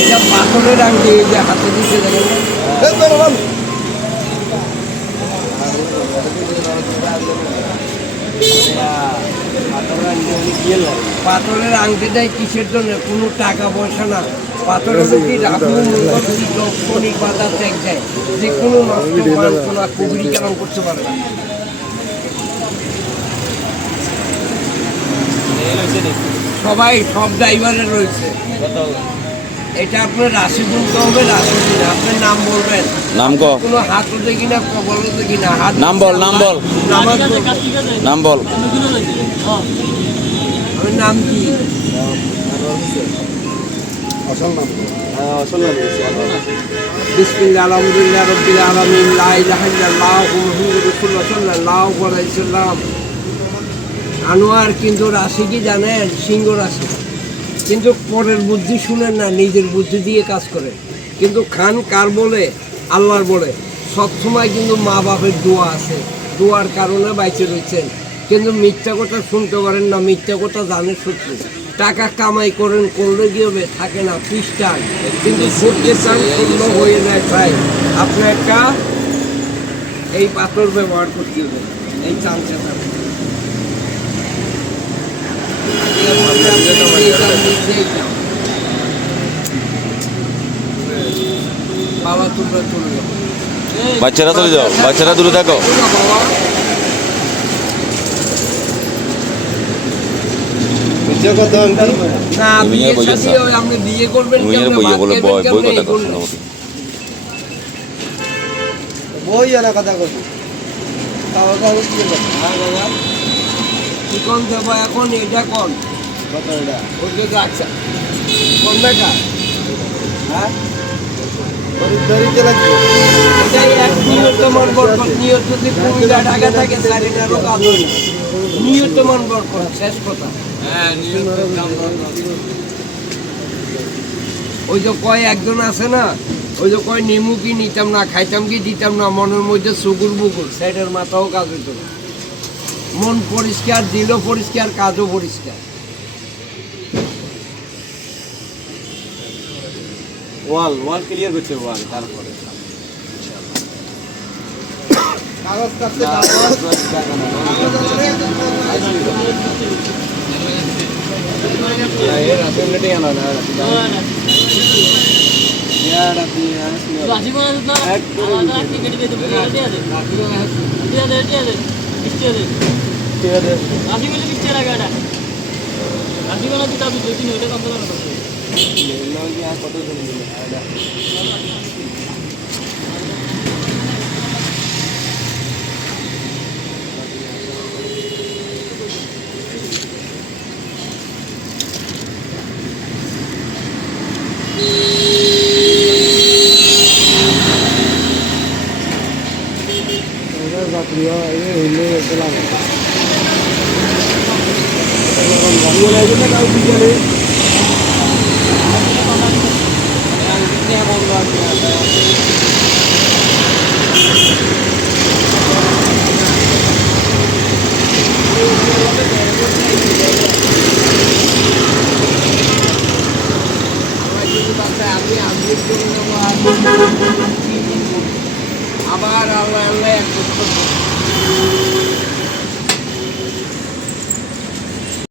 এটা পাথরের আংটি এই যে হাতে দিচ্ছে দেখেন পাথরের আংটিটাই কিসের জন্য? কোনো টাকা পয়সা না। পাথরের লক্ষণিক যায় যে কোনো নষ্ট মাংস না কুবরি কেমন করতে পারবে না। সবাই সব ড্রাইভারের রয়েছে। এটা আপনার রাশি গুনতে হবে রাশি আপনার নাম বলবেন। নাম ক? কোনো হাত উঠে কিনা কবল উঠে কিনা হাত নাম বল, নাম বল। নাম বল। আমার নাম কি? বিসমিল্লাহ আলহামদুলিল্লাহ রব্বিল আলামিন লা ইলাহা ইল্লাল্লাহ মুহাম্মাদুর রাসূলুল্লাহ সাল্লাল্লাহু আলাইহি সাল্লাম আনোয়ার কিন্তু রাশি কি জানেন? সিংহ রাশি। কিন্তু পরের বুদ্ধি শুনেন না, নিজের বুদ্ধি দিয়ে কাজ করে কিন্তু খান কার বলে? আল্লাহর বলে। সবসময় কিন্তু মা বাপের দোয়া আছে। দোয়ার কারণে বাইচে রয়েছেন কিন্তু মিথ্যা কথা শুনতে পারেন না, মিথ্যা কথা জানে সত্যি টাকা কামাই করেন, করলে কি হবে? থাকে না, খ্রিস্টান। কিন্তু চান শূন্য হয়ে যায় তাই আপনি একটা এই পাথর ব্যবহার করতে হবে। এই চান্সে থাকবে বাবা তোমরা চলে যাও বাচ্চারা চলে যাও বাচ্চারা দূরে থাকো। আর কথা কি হ্যাঁ কোন দেবো এখন? এটা কোন আচ্ছা। কোন বেটা? হ্যাঁ? খরিদ্দারিতে লাগবে এটাই এক নিয়তমান বরকত। নিয়ত যদি কুমিল্লা ঢাকা থাকে চারিটারও কাজ হয় না নিয়তমান বরকত শেষ কথা। হ্যাঁ ওই যে কয় একজন আছে না ওই যে কয় নেমু কি নিতাম না খাইতাম কি দিতাম না মনের মধ্যে সুগুর বুকুর সাইডের মাথাও কাজ হইতো না। মন পরিষ্কার দিল পরিষ্কার কাজও পরিষ্কার। ওয়াল ওয়াল ক্লিয়ার করছে ওয়াল তারপরে। কাগজ কাটতে কত জন রাত্রিও হইলে গেলাম কারণ রঙ লাগে না কাউ বিকেলে আমার যদি বাসায় আমি আজকের জন্য নেব আর আবার আল্লাহ আল্লাহ